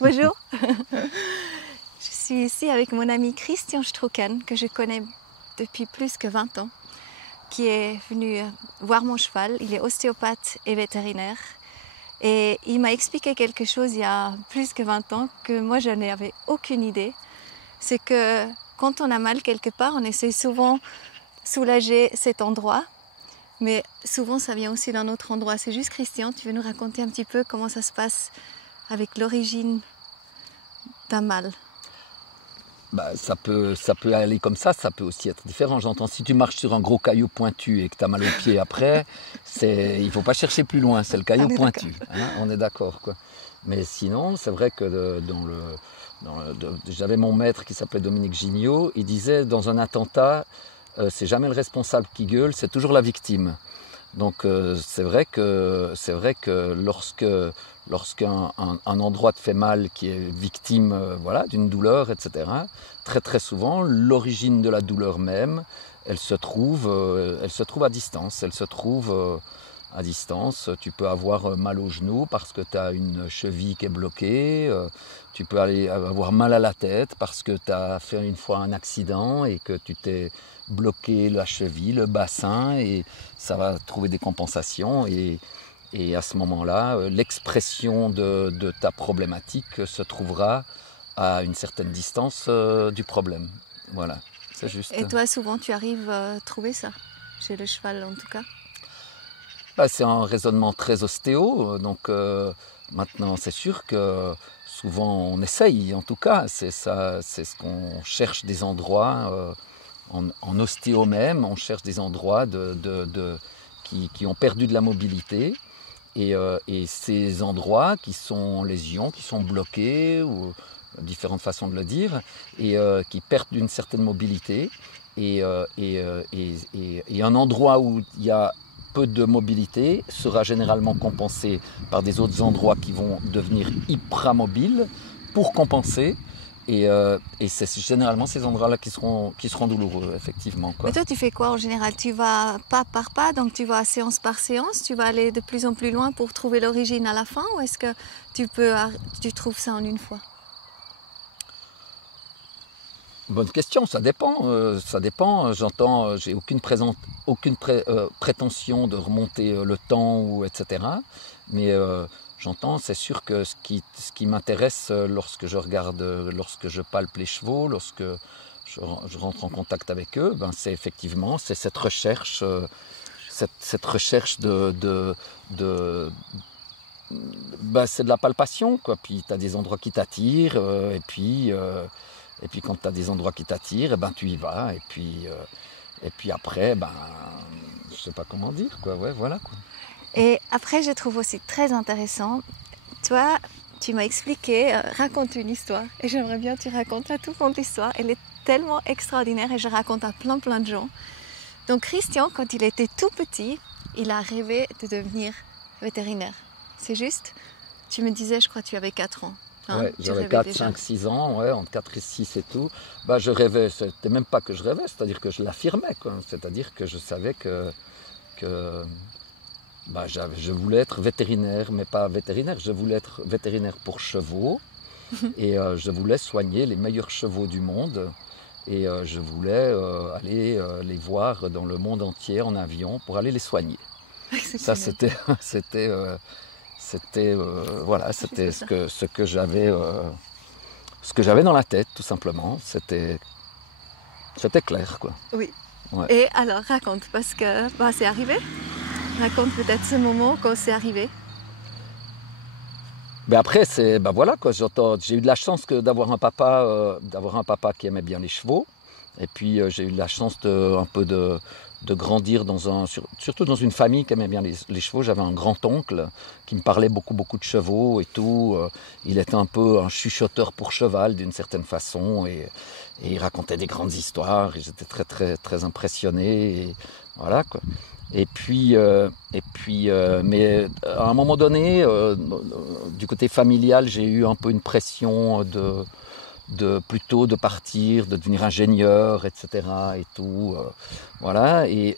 Bonjour. Je suis ici avec mon ami Christian Strucken, que je connais depuis plus que 20 ans, qui est venu voir mon cheval. Il est ostéopathe et vétérinaire. Et il m'a expliqué quelque chose il y a plus que 20 ans que moi je n'avais aucune idée. C'est que quand on a mal quelque part, on essaie souvent de soulager cet endroit. Mais souvent ça vient aussi d'un autre endroit. C'est juste Christian, tu veux nous raconter un petit peu comment ça se passe avec l'origine d'un mal? Ça peut aller comme ça peut aussi être différent. J'entends, si tu marches sur un gros caillou pointu et que tu as mal au pied après, il ne faut pas chercher plus loin, c'est le caillou pointu. Hein, on est d'accord, quoi. Mais sinon, c'est vrai que j'avais mon maître qui s'appelait Dominique Gignot, il disait dans un attentat, c'est jamais le responsable qui gueule, c'est toujours la victime. Donc c'est vrai que lorsqu'un endroit te fait mal, qui est victime d'une douleur, etc., très très souvent, l'origine de la douleur même, elle se trouve à distance. Elle se trouve à distance. Tu peux avoir mal au genou parce que tu as une cheville qui est bloquée. Tu peux avoir mal à la tête parce que tu as fait une fois un accident et que tu t'es bloqué la cheville, le bassin, et ça va trouver des compensations. Et à ce moment-là, l'expression de ta problématique se trouvera à une certaine distance du problème. Voilà, c'est juste. Et toi, souvent, tu arrives à trouver ça, chez le cheval en tout cas? C'est un raisonnement très ostéo, donc maintenant c'est sûr que souvent on essaye, en tout cas, c'est ce qu'on cherche, des endroits, en ostéo même, on cherche des endroits qui ont perdu de la mobilité. Et ces endroits qui sont en lésion, qui sont bloqués, ou différentes façons de le dire, et qui perdent d'une certaine mobilité, et un endroit où il y a peu de mobilité sera généralement compensé par des autres endroits qui vont devenir hypramobiles pour compenser. Et c'est généralement ces endroits-là qui seront douloureux, effectivement, quoi. Mais toi, tu fais quoi en général? Tu vas pas par pas, donc tu vas séance par séance? Tu vas aller de plus en plus loin pour trouver l'origine à la fin? Ou est-ce que tu trouves ça en une fois? Bonne question, ça dépend. J'entends, j'ai aucune prétention de remonter le temps, etc. Mais j'entends, c'est sûr que ce qui m'intéresse lorsque je palpe les chevaux, lorsque je rentre en contact avec eux, c'est effectivement cette recherche, cette recherche c'est de la palpation, quoi. Puis tu as des endroits qui t'attirent, et puis quand tu as des endroits qui t'attirent, tu y vas. Et puis après, je sais pas comment dire, quoi. Ouais, voilà, quoi. Et après, je trouve aussi très intéressant, toi, tu m'as expliqué, raconte une histoire. Et j'aimerais bien que tu racontes la toute grande histoire. Elle est tellement extraordinaire et je raconte à plein de gens. Donc Christian, quand il était tout petit, il a rêvé de devenir vétérinaire. C'est juste? Tu me disais, je crois que tu avais 4 ans. Hein, ouais, j'avais 4, 5, 6 ans, ouais, entre 4 et 6 et tout. Je rêvais, c'était même pas que je rêvais, c'est-à-dire que je l'affirmais, quoi. C'est-à-dire que je savais que je voulais être vétérinaire, mais pas vétérinaire, je voulais être vétérinaire pour chevaux. Et je voulais soigner les meilleurs chevaux du monde. Et je voulais aller les voir dans le monde entier en avion pour aller les soigner. Ça, c'était ce que j'avais dans la tête, tout simplement. C'était clair, quoi. Oui. Ouais. Et alors, raconte, parce que c'est arrivé. Raconte peut-être ce moment quand c'est arrivé. Après, voilà, quoi. J'ai eu de la chance d'avoir un papa qui aimait bien les chevaux. Et puis j'ai eu de la chance de grandir surtout dans une famille qui aimait bien les chevaux. J'avais un grand-oncle qui me parlait beaucoup de chevaux et tout. Il était un peu un chuchoteur pour cheval d'une certaine façon, et il racontait des grandes histoires. Et j'étais très très très impressionné. Et voilà, quoi. Mais à un moment donné, du côté familial, j'ai eu un peu une pression plutôt de partir, de devenir ingénieur, etc. et tout. Voilà. Et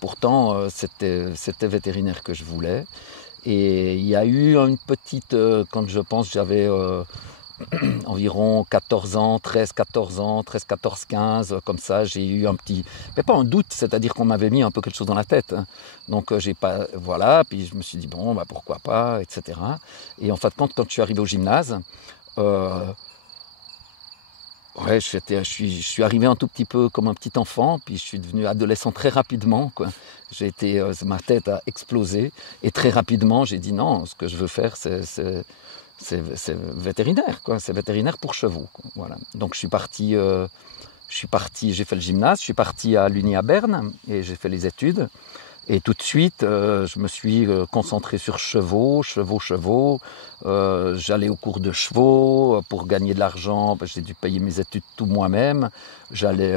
pourtant, c'était vétérinaire que je voulais. Et il y a eu une petite, quand je pense, j'avais environ 14 ans, 13, 14 ans, 13, 14, 15, comme ça, j'ai eu un petit, mais pas un doute, c'est-à-dire qu'on m'avait mis un peu quelque chose dans la tête. Hein. Donc j'ai pas, voilà, puis je me suis dit bon, bah pourquoi pas, etc. Et en fin de compte, quand je suis arrivé au gymnase, euh, ouais, je suis arrivé un tout petit peu comme un petit enfant, puis je suis devenu adolescent très rapidement, quoi. Ma tête a explosé, et très rapidement, j'ai dit non, ce que je veux faire, c'est vétérinaire, quoi. C'est vétérinaire pour chevaux, quoi. Voilà. Donc j'ai fait le gymnase, je suis parti à l'Uni à Berne et j'ai fait les études. Et tout de suite, je me suis concentré sur chevaux. J'allais au cours de chevaux pour gagner de l'argent. J'ai dû payer mes études tout moi-même. J'allais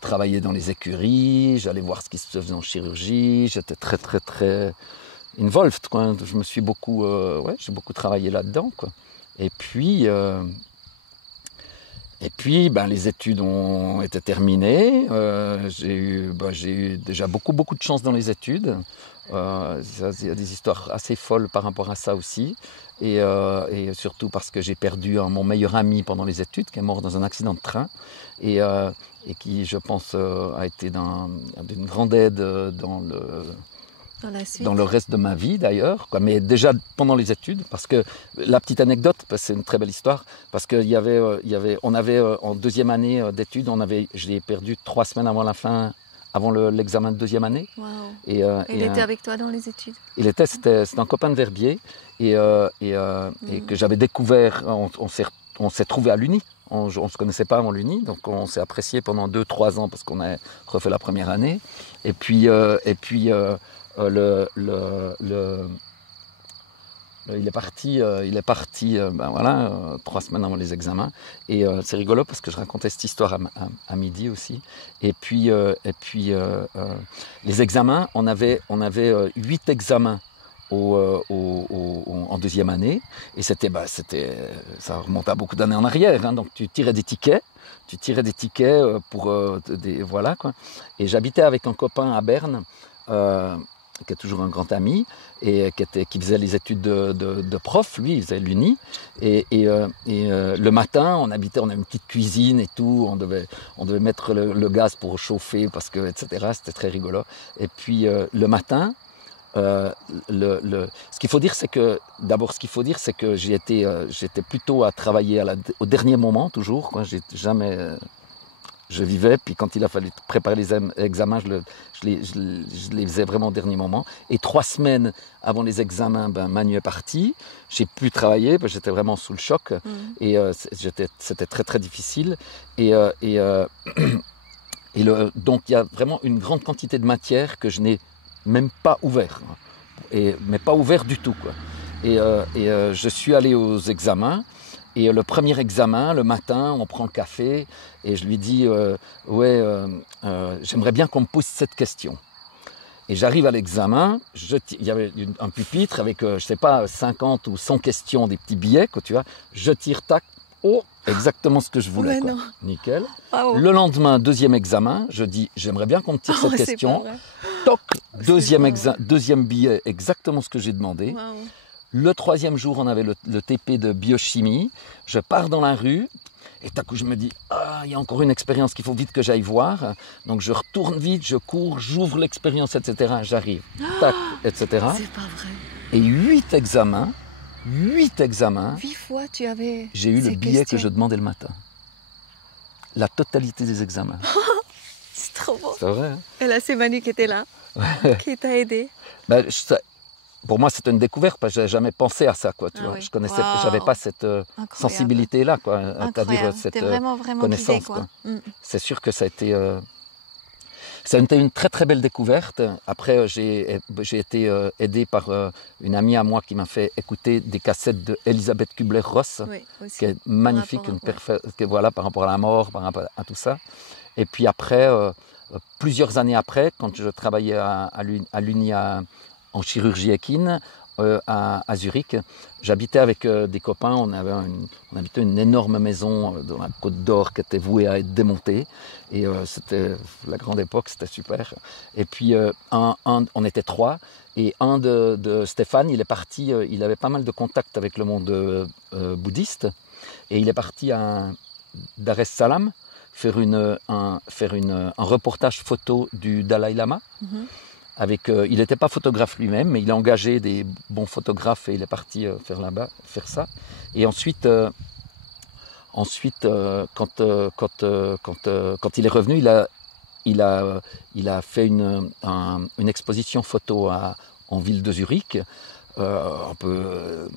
travailler dans les écuries. J'allais voir ce qui se faisait en chirurgie. J'étais très, très, très involved, quoi. Je me suis beaucoup, j'ai beaucoup travaillé là-dedans, quoi. Et puis, les études ont été terminées. J'ai eu déjà beaucoup de chance dans les études. Il y a des histoires assez folles par rapport à ça aussi. Et surtout parce que j'ai perdu mon meilleur ami pendant les études, qui est mort dans un accident de train. Et qui, je pense, a été d'une grande aide dans le reste de ma vie d'ailleurs, quoi. Mais déjà pendant les études, parce que la petite anecdote, c'est une très belle histoire, parce qu'on avait en deuxième année d'études, je l'ai perdu 3 semaines avant la fin, avant l'examen de deuxième année. Wow. Et il était avec toi dans les études? C'était un copain de Verbier, et que j'avais découvert, on s'est trouvé à l'Uni. On ne se connaissait pas avant l'Uni, donc on s'est apprécié pendant 2-3 ans parce qu'on a refait la première année. Et puis il est parti 3 semaines avant les examens. Et c'est rigolo parce que je racontais cette histoire à midi aussi. Et puis les examens, on avait 8 examens en deuxième année. Et ça remonte à beaucoup d'années en arrière. Hein. Donc tu tirais des tickets. Voilà, quoi. Et j'habitais avec un copain à Berne, qui est toujours un grand ami, et qui faisait les études de prof. Lui, il faisait l'Uni. Et le matin, on avait une petite cuisine et tout. On devait mettre le gaz pour chauffer, etc. C'était très rigolo. Et puis, le matin, ce qu'il faut dire, c'est que j'étais plutôt à travailler au dernier moment, toujours, quoi. Je vivais, puis quand il a fallu préparer les examens, je les faisais vraiment au dernier moment. Et 3 semaines avant les examens, Manu est parti. J'ai pu travailler, j'étais vraiment sous le choc. Et c'était très très difficile. Donc il y a vraiment une grande quantité de matière que je n'ai même pas ouvert. Mais pas ouvert du tout, quoi. Et je suis allé aux examens. Et le premier examen, le matin, on prend le café et je lui dis j'aimerais bien qu'on me pose cette question. Et j'arrive à l'examen, il y avait un pupitre avec, 50 ou 100 questions, des petits billets, quoi, tu vois. Je tire, tac, exactement ce que je voulais, quoi. Nickel. Oh. Le lendemain, deuxième examen, je dis j'aimerais bien qu'on me tire cette question. Toc, deuxième billet, exactement ce que j'ai demandé. Wow. Le troisième jour, on avait le TP de biochimie. Je pars dans la rue et tout à coup, je me dis il y a encore une expérience qu'il faut vite que j'aille voir. Donc, je retourne vite, je cours, j'ouvre l'expérience, etc. J'arrive, tac, etc. C'est pas vrai. Et 8 examens. 8 fois, tu avais. J'ai eu le billet que je demandais le matin. La totalité des examens. C'est trop beau. C'est vrai. Hein? Et là, c'est Manu qui était là, qui t'a aidé. Pour moi, c'était une découverte parce que j'avais jamais pensé à ça, quoi. Tu vois, oui. J'avais pas cette sensibilité-là, quoi, c'est-à-dire cette vraiment connaissance, guidé, quoi. C'est sûr que ça a été une très très belle découverte. Après, j'ai été aidé par une amie à moi qui m'a fait écouter des cassettes de Elisabeth Kubler-Ross, qui est magnifique, par rapport à la mort, par rapport à tout ça. Et puis après, plusieurs années après, quand je travaillais à l'Uni en chirurgie équine, à Zurich. J'habitais avec des copains, on habitait une énorme maison dans la Côte d'Or qui était vouée à être démontée. Et c'était la grande époque, c'était super. Et puis on était 3. Et un de Stéphane, il est parti, il avait pas mal de contacts avec le monde bouddhiste. Et il est parti à Dar es Salaam faire un reportage photo du Dalai Lama. Il n'était pas photographe lui-même, mais il a engagé des bons photographes et il est parti faire ça. Et ensuite, quand il est revenu, il a fait une exposition photo en ville de Zurich, un peu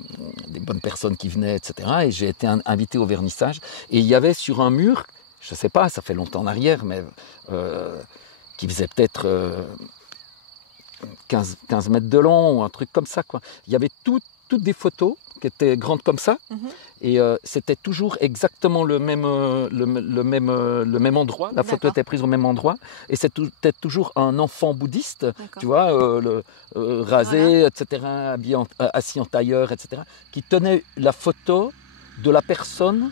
des bonnes personnes qui venaient, etc. Et j'ai été invité au vernissage. Et il y avait sur un mur, je ne sais pas, ça fait longtemps en arrière, mais qui faisait peut-être 15 mètres de long ou un truc comme ça, quoi. Il y avait toutes des photos qui étaient grandes comme ça. Et c'était toujours exactement le même endroit. La photo était prise au même endroit. Et c'était toujours un enfant bouddhiste, tu vois, rasé, etc., assis en tailleur, etc., qui tenait la photo de la personne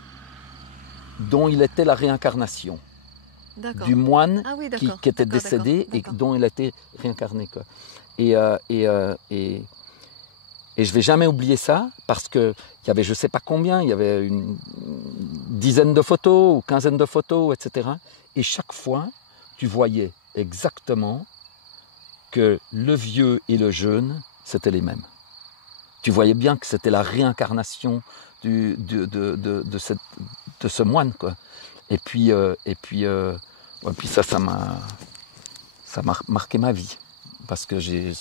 dont il était la réincarnation. Du moine qui était décédé et dont il a été réincarné, quoi. Et je ne vais jamais oublier ça parce qu'il y avait je ne sais pas combien, il y avait une dizaine de photos ou quinzaine de photos, etc. Et chaque fois, tu voyais exactement que le vieux et le jeune, c'était les mêmes. Tu voyais bien que c'était la réincarnation de ce moine, quoi. Et puis ça m'a marqué ma vie. Parce que je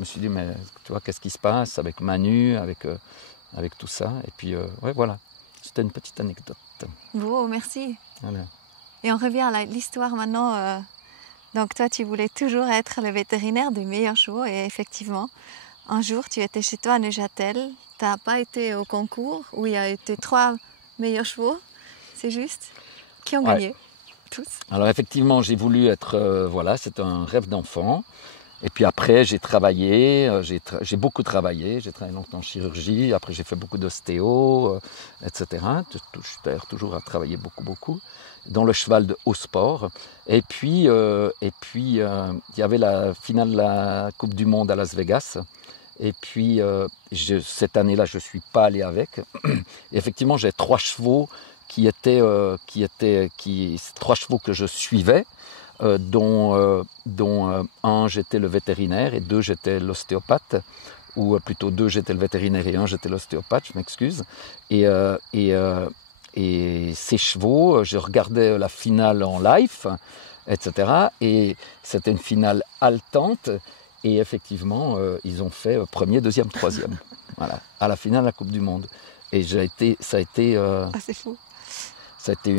me suis dit, mais tu vois, qu'est-ce qui se passe avec Manu, avec tout ça. Et puis, voilà, c'était une petite anecdote. Beau, merci. Voilà. Et on revient à l'histoire maintenant. Donc toi, tu voulais toujours être le vétérinaire des meilleurs chevaux. Et effectivement, un jour, tu étais chez toi à Neuchâtel. Tu n'as pas été au concours où il y a été 3 meilleurs chevaux, c'est juste, qui ont gagné. Tous. Alors effectivement, j'ai voulu être, c'était un rêve d'enfant. Et puis après, j'ai travaillé, j'ai beaucoup travaillé. J'ai travaillé longtemps en chirurgie. Après, j'ai fait beaucoup d'ostéo, etc. Je suis d'ailleurs toujours à travailler beaucoup dans le cheval de haut sport. Et puis, il y avait la finale de la Coupe du Monde à Las Vegas. Et puis, cette année-là, je ne suis pas allé avec. Et effectivement, j'ai 3 chevaux qui 3 chevaux que je suivais, dont un j'étais le vétérinaire et 2 j'étais l'ostéopathe, ou plutôt 2 j'étais le vétérinaire et 1 j'étais l'ostéopathe, je m'excuse. Et ces chevaux, je regardais la finale en live, etc. Et c'était une finale haletante. Et effectivement, ils ont fait premier, deuxième, troisième, voilà, à la finale de la Coupe du Monde. Et ça a été c'est fou. Ça a été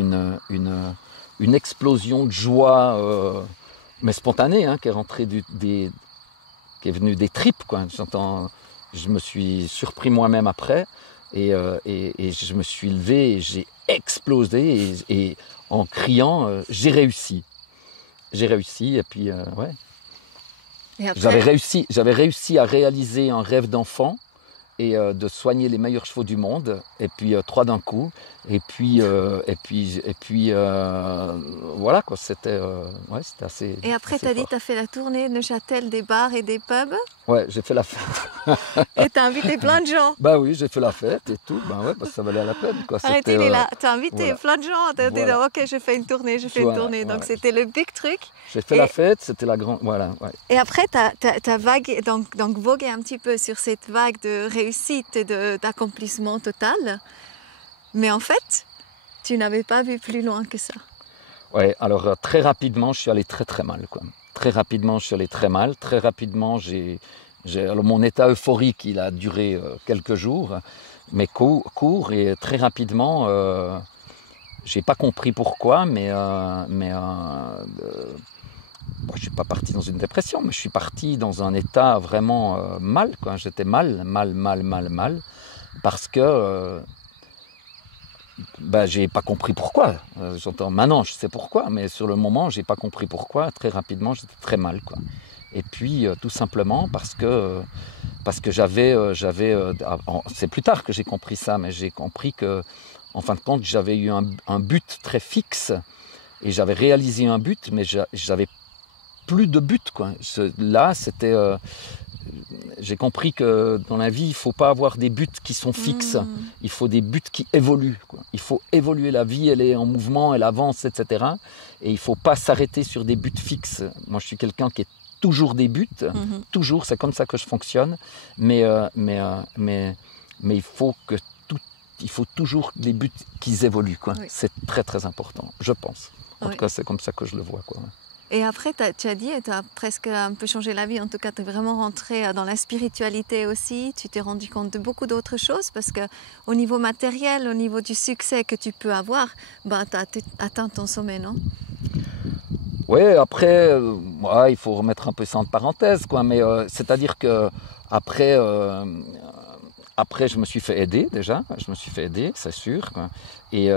une explosion de joie, mais spontanée, hein, qui est rentrée qui est venue des tripes, quoi. Je me suis surpris moi-même après, et je me suis levé et j'ai explosé, et en criant, j'ai réussi. Et puis, ouais. Et après... J'avais réussi à réaliser un rêve d'enfant, et de soigner les meilleurs chevaux du monde, et puis 3 d'un coup, et puis voilà, quoi, c'était assez... Et après, tu as dit que tu as fait la tournée de Neuchâtel des bars et des pubs. Ouais, j'ai fait la fête. Et tu as invité plein de gens. Bah oui, j'ai fait la fête et tout, parce que ça valait la peine, quoi. Arrêtez, il est là, tu as invité plein de gens, tu as dit, ok, je fais une tournée, donc c'était le big truc. J'ai fait la fête, c'était la grande... Voilà, ouais. Et après, tu as vagué, donc vogué un petit peu sur cette vague de réussite et d'accomplissement total. Mais en fait, tu n'avais pas vu plus loin que ça. Oui, alors très rapidement, je suis allé très mal, quoi. Très rapidement, je suis allé très mal. Très rapidement, alors, mon état euphorique, il a duré quelques jours, mais court, et très rapidement, j'ai pas compris pourquoi, mais je ne suis pas parti dans une dépression, mais je suis parti dans un état vraiment mal, quoi. J'étais mal, parce que j'ai pas compris pourquoi. J'entends maintenant, je sais pourquoi, mais sur le moment, j'ai pas compris pourquoi. Très rapidement, j'étais très mal, quoi. Et puis, tout simplement parce que parce que c'est plus tard que j'ai compris ça, mais j'ai compris que, en fin de compte, j'avais eu un but très fixe et j'avais réalisé un but, mais j'avais plus de but, quoi. Là, j'ai compris que dans la vie, il ne faut pas avoir des buts qui sont fixes. Il faut des buts qui évoluent, quoi. Il faut évoluer. La vie, elle est en mouvement, elle avance, etc. Et il ne faut pas s'arrêter sur des buts fixes. Moi, je suis quelqu'un qui est toujours des buts. Toujours, c'est comme ça que je fonctionne. Mais il faut toujours des buts qui évoluent, quoi. Oui. C'est très, très important, je pense. En tout cas, c'est comme ça que je le vois, quoi. Et après, tu as dit, tu as presque un peu changé la vie, en tout cas, tu es vraiment rentré dans la spiritualité aussi, tu t'es rendu compte de beaucoup d'autres choses, parce qu'au niveau matériel, au niveau du succès que tu peux avoir, tu as atteint ton sommet, non? Oui, après, il faut remettre un peu ça en parenthèse, quoi, mais c'est-à-dire que après, je me suis fait aider, déjà, c'est sûr, quoi, et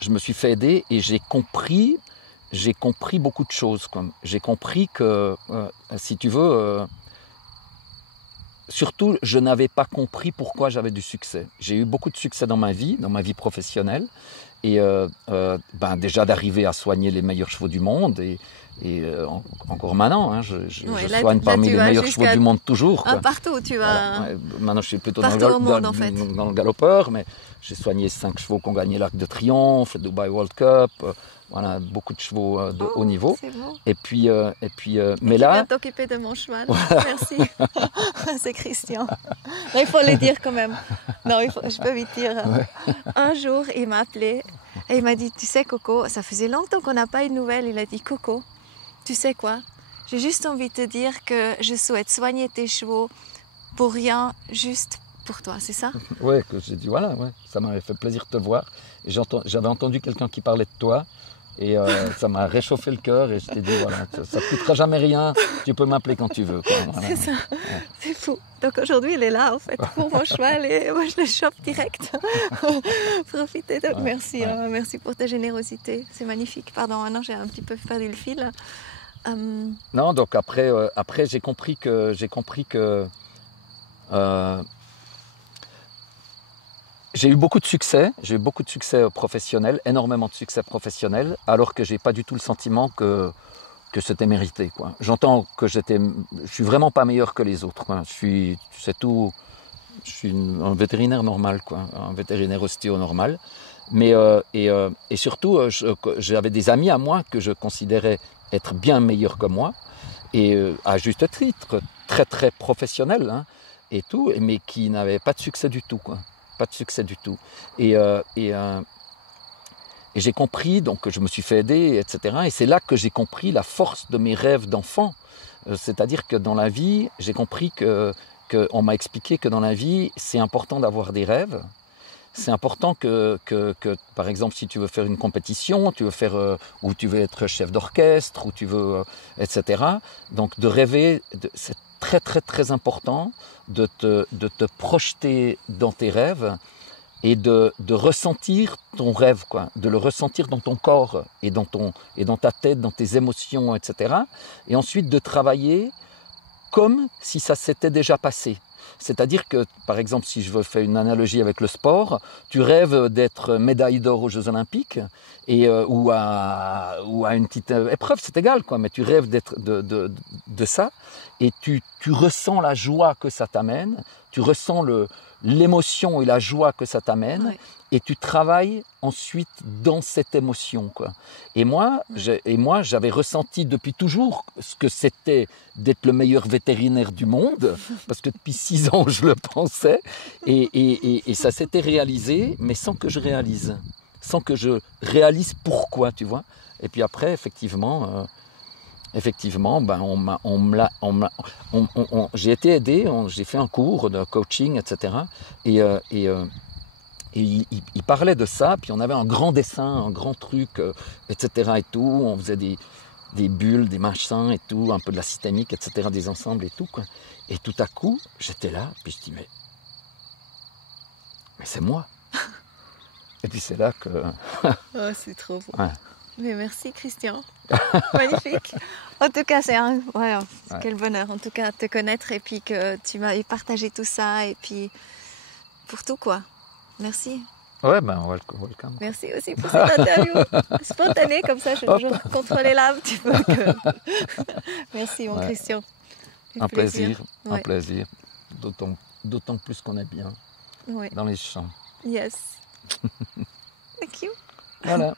je me suis fait aider et j'ai compris beaucoup de choses. J'ai compris que, si tu veux, surtout, je n'avais pas compris pourquoi j'avais du succès. J'ai eu beaucoup de succès dans ma vie professionnelle. Et déjà d'arriver à soigner les meilleurs chevaux du monde. Encore maintenant, hein, je soigne parmi les meilleurs chevaux du monde toujours. Quoi. Partout où tu vas. Ouais, maintenant, je suis plutôt dans le galopeur, mais j'ai soigné 5 chevaux qui ont gagné l'Arc de Triomphe, le Dubai World Cup, voilà, beaucoup de chevaux de haut niveau. C'est bon. Et puis, mais là... Tu viens t'occuper de mon cheval. Merci. C'est Christian. Non, il faut le dire quand même. Non, je peux vite dire. Ouais. Un jour, il m'a appelé et il m'a dit, tu sais Coco, ça faisait longtemps qu'on n'a pas eu de nouvelles. Il a dit, Coco, tu sais quoi? J'ai juste envie de te dire que je souhaite soigner tes chevaux pour rien, juste pour toi, c'est ça? Oui, que j'ai dit, voilà, ouais, ça m'avait fait plaisir de te voir. Et j'avais entendu quelqu'un qui parlait de toi. Et ça m'a réchauffé le cœur et je t'ai dit, voilà, ça ne coûtera jamais rien, tu peux m'appeler quand tu veux. Quoi. Voilà. C'est ça, ouais. C'est fou. Donc aujourd'hui, il est là, en fait, pour mon cheval et moi, je le chope direct. Profitez, donc merci, merci pour ta générosité, c'est magnifique. Pardon, maintenant j'ai un petit peu perdu le fil. Non, donc après j'ai compris que j'ai eu beaucoup de succès professionnel, énormément de succès professionnel, alors que je n'ai pas du tout le sentiment que c'était mérité. Quoi. J'entends que je suis vraiment pas meilleur que les autres. Quoi. Je suis un vétérinaire normal, quoi, un vétérinaire ostéo normal. Mais, et surtout, j'avais des amis à moi que je considérais être bien meilleurs que moi, et à juste titre, très très professionnels, hein, et tout, mais qui n'avaient pas de succès du tout. Quoi. Pas de succès du tout. Et j'ai compris, donc je me suis fait aider, etc. Et c'est là que j'ai compris la force de mes rêves d'enfant. C'est-à-dire que dans la vie, j'ai compris qu'on m'a expliqué que dans la vie, c'est important d'avoir des rêves. C'est important que, par exemple, si tu veux faire une compétition, ou tu veux être chef d'orchestre, ou tu veux, etc. Donc de rêver, c'est très très très important de te projeter dans tes rêves et de ressentir ton rêve, quoi, de le ressentir dans ton corps et dans ta tête, dans tes émotions, etc. Et ensuite de travailler comme si ça s'était déjà passé. C'est-à-dire que, par exemple, si je veux faire une analogie avec le sport, tu rêves d'être médaille d'or aux Jeux Olympiques ou à une petite épreuve, c'est égal, quoi, mais tu rêves de ça et tu ressens la joie que ça t'amène, tu ressens l'émotion et la joie que ça t'amène, oui. Et tu travailles ensuite dans cette émotion, quoi. Et moi, j'avais ressenti depuis toujours ce que c'était d'être le meilleur vétérinaire du monde, parce que depuis 6 ans, je le pensais, et ça s'était réalisé, mais sans que je réalise pourquoi, tu vois. Et puis après, effectivement, j'ai été aidé, j'ai fait un cours de coaching, etc. Et il parlait de ça, puis on avait un grand dessin, un grand truc, etc. et tout. On faisait des bulles, des machins et tout, un peu de la systémique, etc., des ensembles et tout, quoi. Et tout à coup, j'étais là, puis je dis, mais c'est moi. Et puis c'est là que... Oh, c'est trop beau. Ouais. Mais merci Christian. Magnifique. En tout cas, quel bonheur en tout cas de te connaître et puis que tu m'as partagé tout ça et puis pour tout quoi. Merci. Ouais, ben welcome. Merci aussi pour cette interview spontanée comme ça, je vais toujours contrôler là un petit peu. Merci mon Christian. Un plaisir. D'autant plus qu'on est bien dans les champs. Yes. Thank you. Voilà.